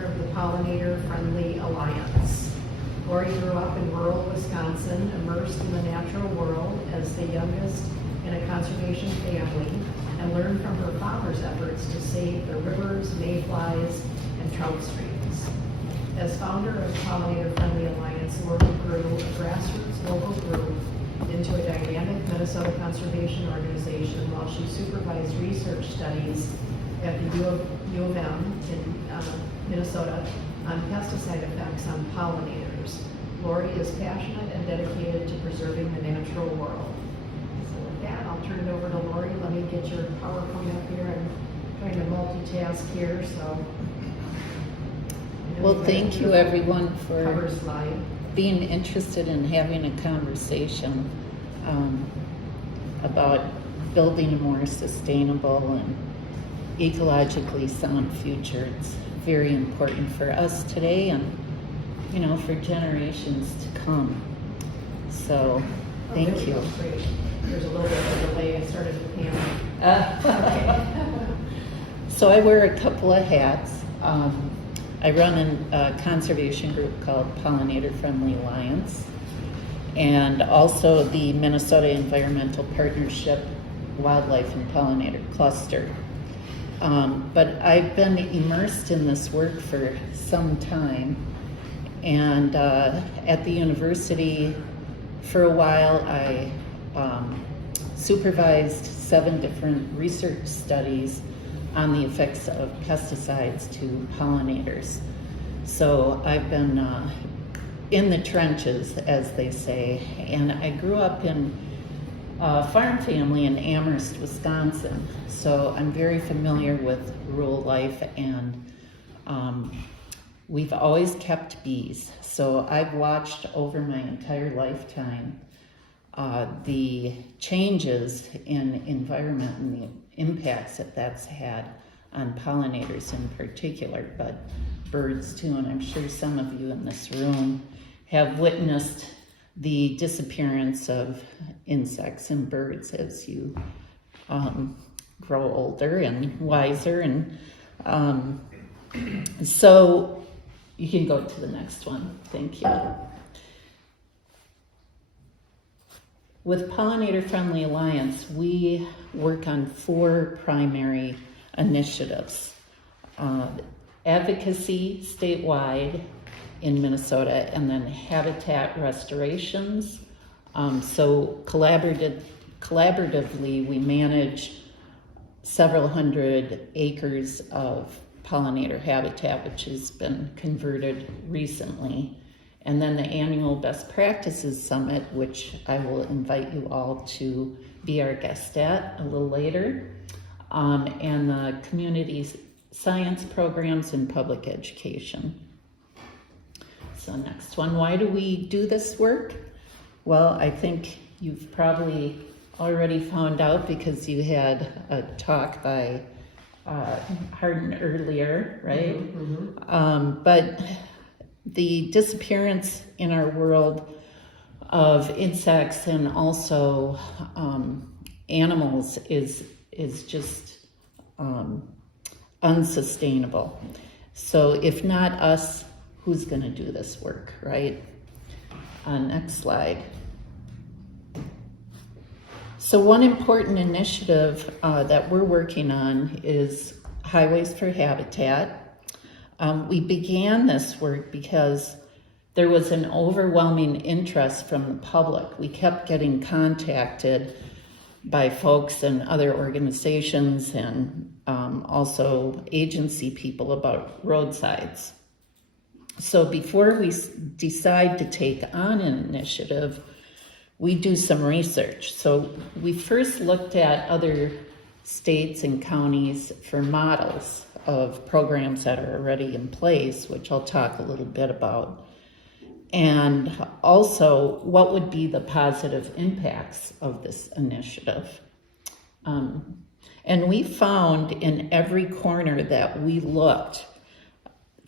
founder of the Pollinator Friendly Alliance. Laurie grew up in rural Wisconsin, immersed in the natural world as the youngest in a conservation family, and learned from her father's efforts to save the rivers, mayflies, and trout streams. As founder of Pollinator Friendly Alliance, Laurie grew a grassroots local group into a dynamic Minnesota conservation organization while she supervised research studies at the U of M in Minnesota on pesticide effects on pollinators. Laurie is passionate and dedicated to preserving the natural world. So with that, I'll turn it over to Laurie. Let me get your PowerPoint up here. I'm trying to multitask here, so. Well, thank you everyone for cover slide. being interested in having a conversation about building a more sustainable and ecologically sound future. It's very important for us today and, you know, for generations to come. So, thank you. Great. There's a little bit of a delay. I started with Pam. So I wear a couple of hats. I run a conservation group called Pollinator Friendly Alliance, and also the Minnesota Environmental Partnership Wildlife and Pollinator Cluster. But I've been immersed in this work for some time, and at the university for a while I supervised 7 different research studies on the effects of pesticides to pollinators. So I've been in the trenches, as they say, and I grew up in a farm family in Amherst, Wisconsin. So I'm very familiar with rural life, and we've always kept bees. So I've watched over my entire lifetime the changes in environment and the impacts that that's had on pollinators in particular, but birds too. And I'm sure some of you in this room have witnessed the disappearance of insects and birds as you grow older and wiser. And so you can go to the next one. Thank you. With Pollinator Friendly Alliance, we work on 4 primary initiatives. Advocacy statewide in Minnesota, and then habitat restorations. So collaboratively, we manage several hundred acres of pollinator habitat, which has been converted recently. And then the annual Best Practices Summit, which I will invite you all to be our guest at a little later, and the community science programs and public education. So next one, why do we do this work? Well, I think you've probably already found out because you had a talk by Hardin earlier, right? Mm-hmm. But the disappearance in our world of insects and also animals is just unsustainable. So if not us, who's going to do this work, right? Next slide. So one important initiative that we're working on is Highways for Habitat. We began this work because there was an overwhelming interest from the public. We kept getting contacted by folks and other organizations and also agency people about roadsides. So before we decide to take on an initiative, we do some research. So we first looked at other states and counties for models of programs that are already in place, which I'll talk a little bit about. And also, what would be the positive impacts of this initiative? And we found in every corner that we looked,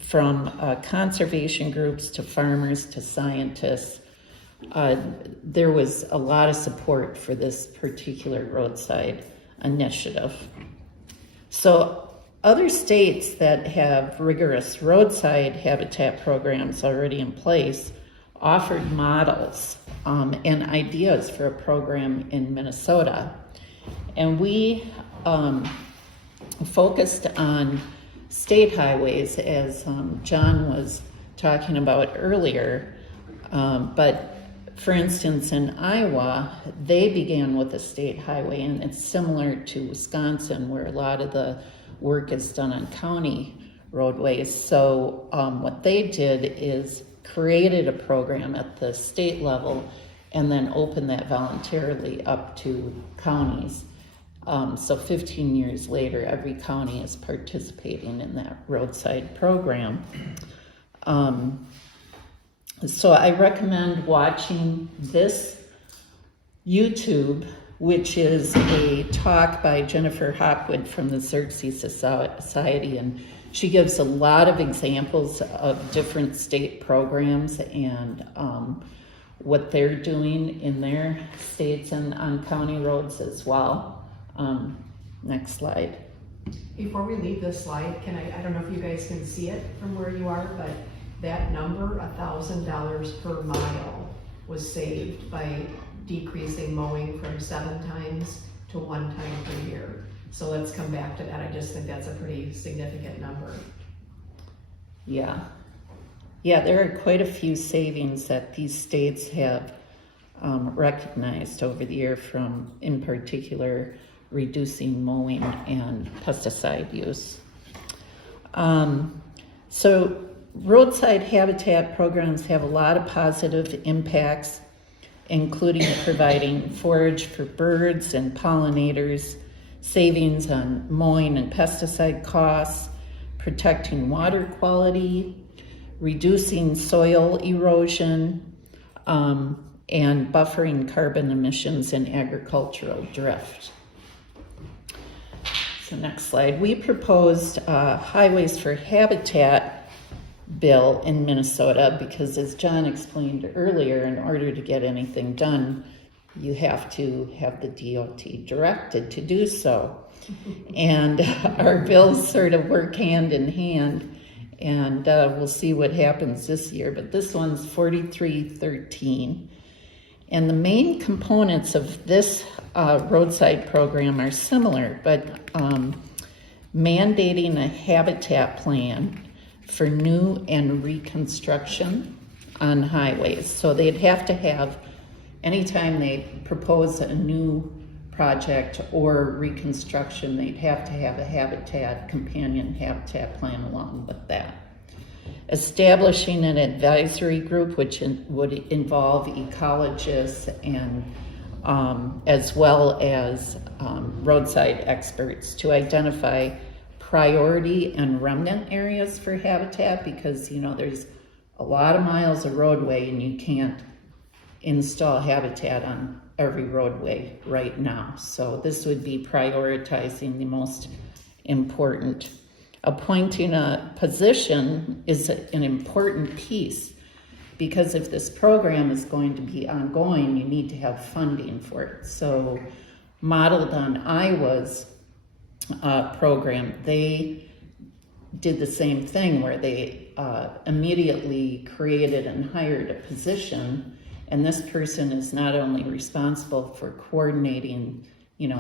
from conservation groups to farmers to scientists, there was a lot of support for this particular roadside initiative. So other states that have rigorous roadside habitat programs already in place offered models and ideas for a program in Minnesota. And we focused on state highways, as John was talking about earlier. But for instance, in Iowa, they began with a state highway, and it's similar to Wisconsin, where a lot of the work is done on county roadways. So what they did is created a program at the state level and then opened that voluntarily up to counties. So 15 years later, every county is participating in that roadside program. So I recommend watching this YouTube, which is a talk by Jennifer Hopwood from the Xerxes Society, and she gives a lot of examples of different state programs and what they're doing in their states and on county roads as well. Next slide. Before we leave this slide, I don't know if you guys can see it from where you are, but that number, $1,000 per mile, was saved by decreasing mowing from 7 times to 1 time per year. So let's come back to that. I just think that's a pretty significant number. Yeah, there are quite a few savings that these states have recognized over the year from, in particular, reducing mowing and pesticide use. So roadside habitat programs have a lot of positive impacts, including providing forage for birds and pollinators, savings on mowing and pesticide costs, protecting water quality, reducing soil erosion, and buffering carbon emissions and agricultural drift. So next slide. We proposed Highways for Habitat bill in Minnesota because, as John explained earlier, in order to get anything done, you have to have the DOT directed to do so. And our bills sort of work hand in hand, and we'll see what happens this year. But this one's 4313. And the main components of this roadside program are similar, but mandating a habitat plan for new and reconstruction on highways. So they'd have to have, anytime they propose a new project or reconstruction, they'd have to have a companion habitat plan along with that. Establishing an advisory group, which would involve ecologists and as well as roadside experts to identify priority and remnant areas for habitat, because there's a lot of miles of roadway and you can't install habitat on every roadway right now. So this would be prioritizing the most important. Appointing a position is an important piece, because if this program is going to be ongoing, you need to have funding for it. So modeled on Iowa's program, they did the same thing where they immediately created and hired a position, and this person is not only responsible for coordinating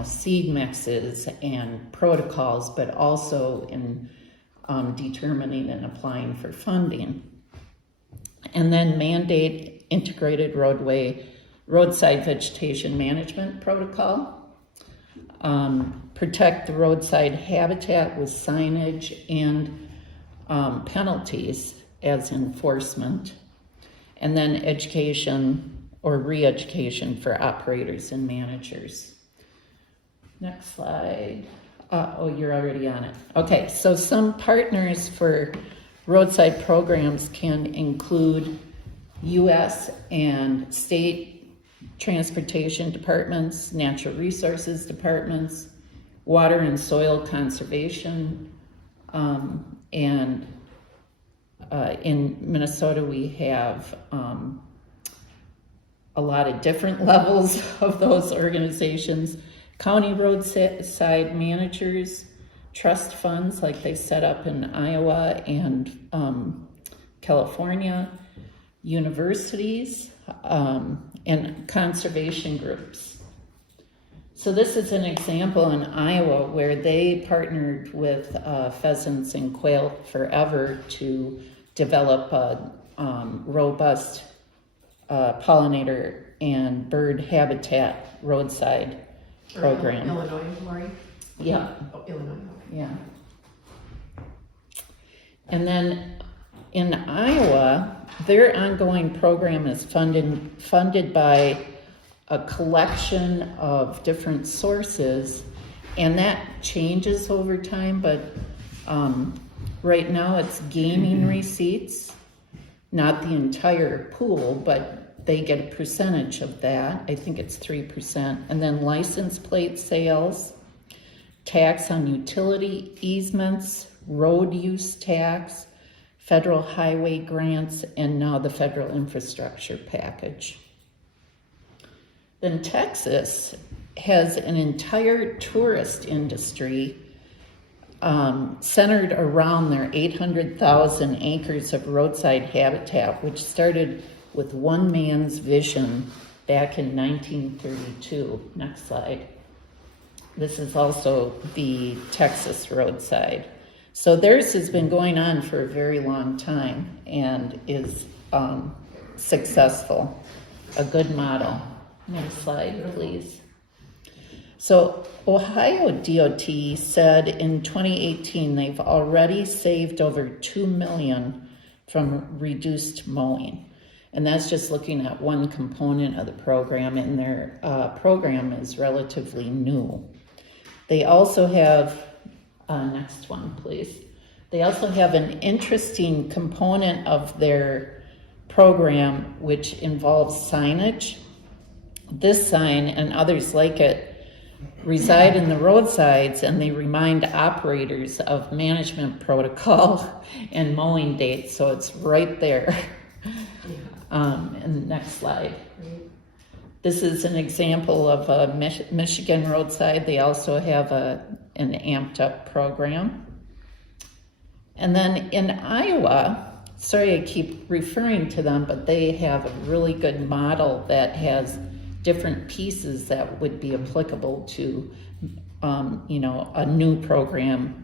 seed mixes and protocols, but also in determining and applying for funding. And then mandate integrated roadside vegetation management protocol. Protect the roadside habitat with signage and penalties as enforcement. And then education or re-education for operators and managers. Next slide. You're already on it. Okay, so some partners for roadside programs can include U.S. and state transportation departments, natural resources departments, water and soil conservation, and in Minnesota we have a lot of different levels of those organizations. County roadside managers, trust funds like they set up in Iowa and California, universities, and conservation groups. So this is an example in Iowa where they partnered with Pheasants and Quail Forever to develop a robust pollinator and bird habitat roadside program. Illinois, Laurie? Yeah. Oh, Illinois, okay. Yeah. And then in Iowa, their ongoing program is funded by a collection of different sources, and that changes over time, but right now it's gaming receipts, not the entire pool, but they get a percentage of that. I think it's 3%. And then license plate sales, tax on utility easements, road use tax, federal highway grants, and now the federal infrastructure package. Then Texas has an entire tourist industry centered around their 800,000 acres of roadside habitat, which started with one man's vision back in 1932. Next slide. This is also the Texas roadside. So theirs has been going on for a very long time and is successful, a good model. Next slide, please. So Ohio DOT said in 2018 they've already saved over $2 million from reduced mowing. And that's just looking at one component of the program, and their program is relatively new. They also have, next one, please. They also have an interesting component of their program which involves signage. This sign and others like it reside in the roadsides, and they remind operators of management protocol and mowing dates, so it's right there. And next slide. This is an example of a Michigan roadside. They also have an amped up program. And then in Iowa, sorry I keep referring to them, but they have a really good model that has different pieces that would be applicable to, a new program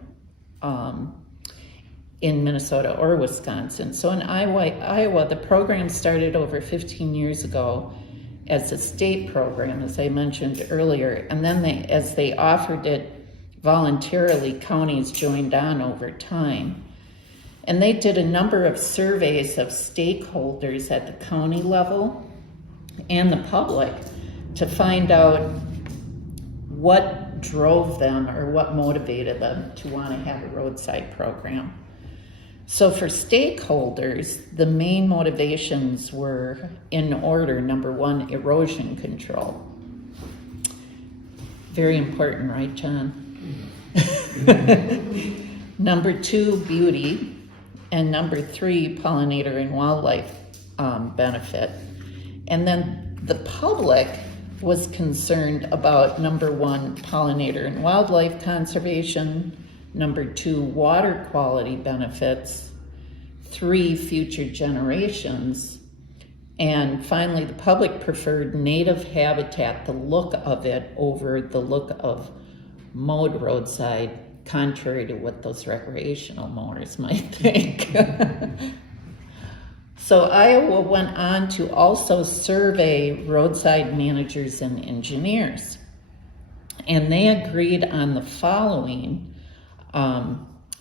in Minnesota or Wisconsin. So in Iowa, the program started over 15 years ago as a state program, as I mentioned earlier, and then as they offered it voluntarily, counties joined on over time. And they did a number of surveys of stakeholders at the county level and the public to find out what drove them or what motivated them to want to have a roadside program. So for stakeholders, the main motivations were in order. Number one, erosion control. Very important, right, John? Number two, beauty. And number three, pollinator and wildlife benefit. And then the public was concerned about number one, pollinator and wildlife conservation, number two, water quality benefits, three, future generations, and finally the public preferred native habitat, the look of it over the look of mowed roadside, contrary to what those recreational mowers might think. So Iowa went on to also survey roadside managers and engineers, and they agreed on the following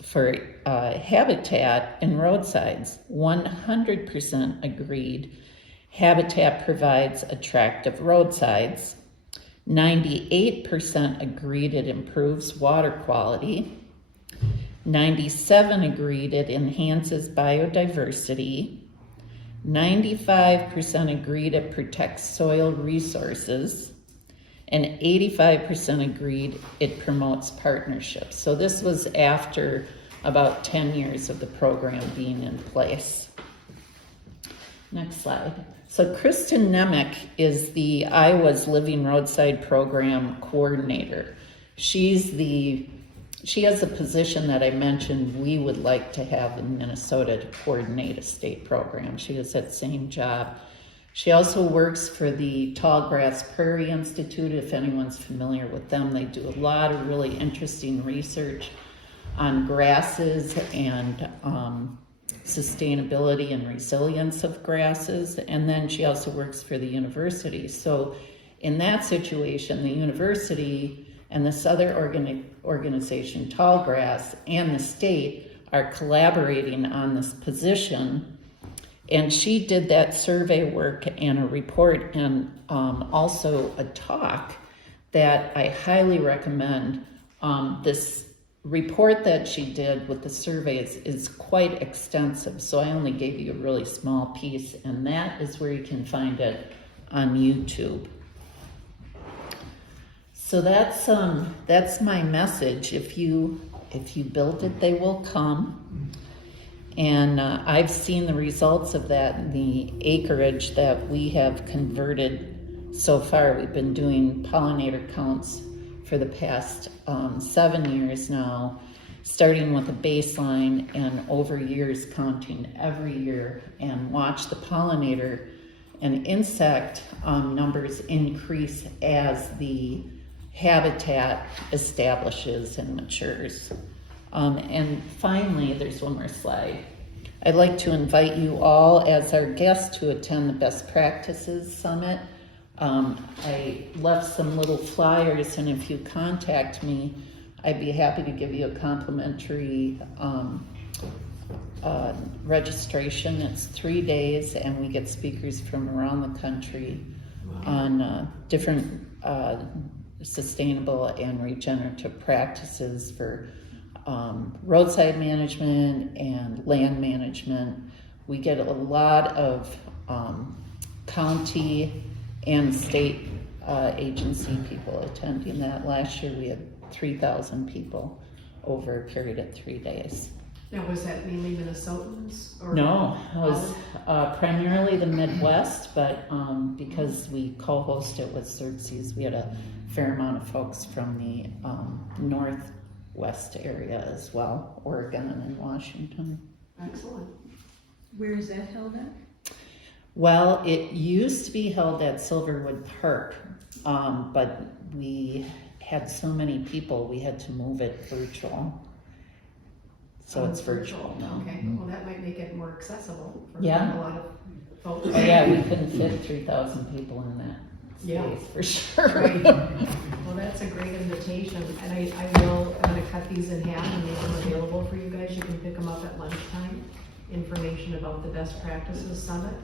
for habitat and roadsides. 100% agreed habitat provides attractive roadsides. 98% agreed it improves water quality. 97% agreed it enhances biodiversity. 95% agreed it protects soil resources, and 85% agreed it promotes partnerships. So this was after about 10 years of the program being in place. Next slide. So Kristen Nemec is the Iowa's Living Roadside Program coordinator. She's the she has a position that I mentioned we would like to have in Minnesota to coordinate a state program. She does that same job. She also works for the Tallgrass Prairie Institute. If anyone's familiar with them, they do a lot of really interesting research on grasses and sustainability and resilience of grasses. And then she also works for the university. So in that situation, the university and this other organization, Tallgrass, and the state are collaborating on this position. And she did that survey work and a report and also a talk that I highly recommend. This report that she did with the surveys is quite extensive, so I only gave you a really small piece, and that is where you can find it on YouTube. So that's my message. If you build it, they will come. And I've seen the results of that in the acreage that we have converted so far. We've been doing pollinator counts for the past 7 years now, starting with a baseline and over years counting every year, and watch the pollinator and insect numbers increase as the habitat establishes and matures. And finally, there's one more slide. I'd like to invite you all as our guests to attend the Best Practices Summit. I left some little flyers, and if you contact me, I'd be happy to give you a complimentary registration. It's 3 days, and we get speakers from around the country on different sustainable and regenerative practices for roadside management and land management. We get a lot of county and state agency people attending that. Last year we had 3,000 people over a period of 3 days. Now, was that mainly Minnesotans? Or No, it was primarily the Midwest, but because we co-host it with Xerxes, we had a fair amount of folks from the Northwest area as well, Oregon and Washington. Excellent. Where is that held at? Well, it used to be held at Silverwood Park, but we had so many people, we had to move it virtual. So it's virtual now. Okay, well, that might make it more accessible for Yeah. a lot of folks. Oh yeah, we couldn't fit 3,000 people in that Yeah. space for sure. Right. Well, that's a great invitation, and I'm gonna cut these in half and make them available for you guys. You can pick them up at lunchtime. Information about the Best Practices Summit.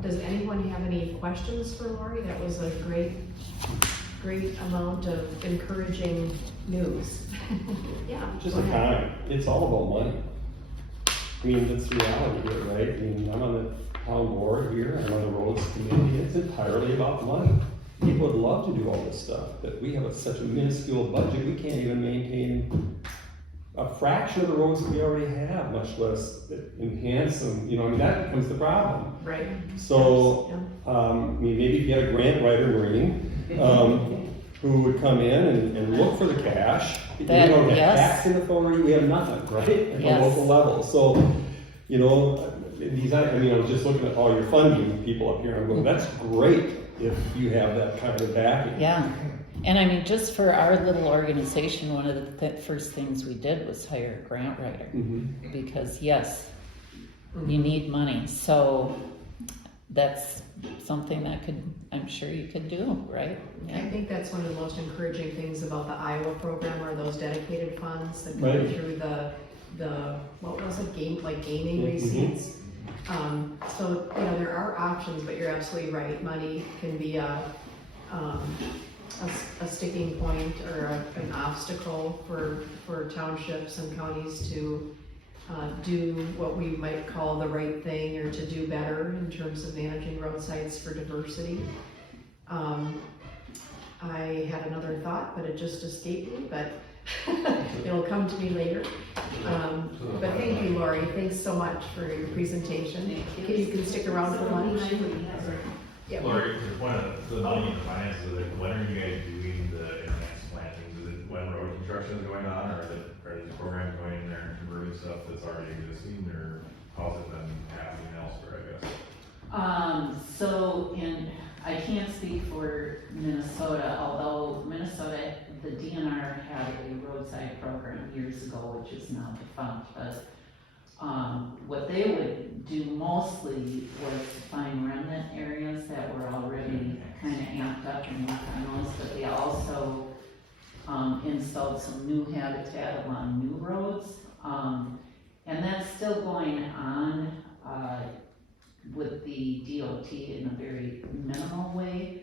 Does anyone have any questions for Laurie? That was a great amount of encouraging news. Yeah. Just go a ahead. comment, it's all about money. I mean, that's the reality here, right? I mean, I'm on the town board here, I'm on the roads committee, it's entirely about money. People would love to do all this stuff, but we have such a minuscule budget, we can't even maintain a fraction of the roads that we already have, much less enhance them, I mean, that becomes the problem. Right. So, Yeah. I mean, maybe if you had a grant writer, Maureen, who would come in and look for the cash. We don't have Yes. taxing authority, we have nothing, right, at Yes. the local level. So, I was just looking at all your funding people up here, I'm going, that's great if you have that kind of backing. Yeah, and I mean, just for our little organization, one of the first things we did was hire a grant writer. Mhm. Because yes, you need money, so that's something that I'm sure you could do, right? I think that's one of the most encouraging things about the Iowa program are those dedicated funds that come Right. through the what was it, gaming Mhm. receipts. So, there are options, but you're absolutely right. Money can be a sticking point or an obstacle for townships and counties to do what we might call the right thing or to do better in terms of managing roadsides for diversity. I had another thought, but it just escaped me, but it'll come to me later. But thank you, Laurie. Thanks so much for your presentation. You can stick around for lunch. Yeah. Laurie, just one of the money and the finances, when are you guys doing the internet plantings? Is it when road construction is going on, or are these programs going in there and converting stuff that's already existing, or how's it been happening elsewhere, I guess? I can't speak for Minnesota, although Minnesota, the DNR had a roadside program years ago, which is now defunct, but what they would do mostly was to find remnant areas that were already kind of amped up and work on those, but they also installed some new habitat along new roads. And that's still going on with the DOT in a very minimal way.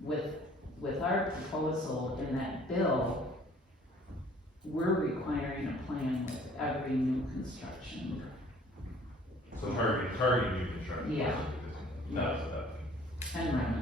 With our proposal in that bill, we're requiring a plan with every new construction. So targeting new construction. Yeah. Not so that. And remnant.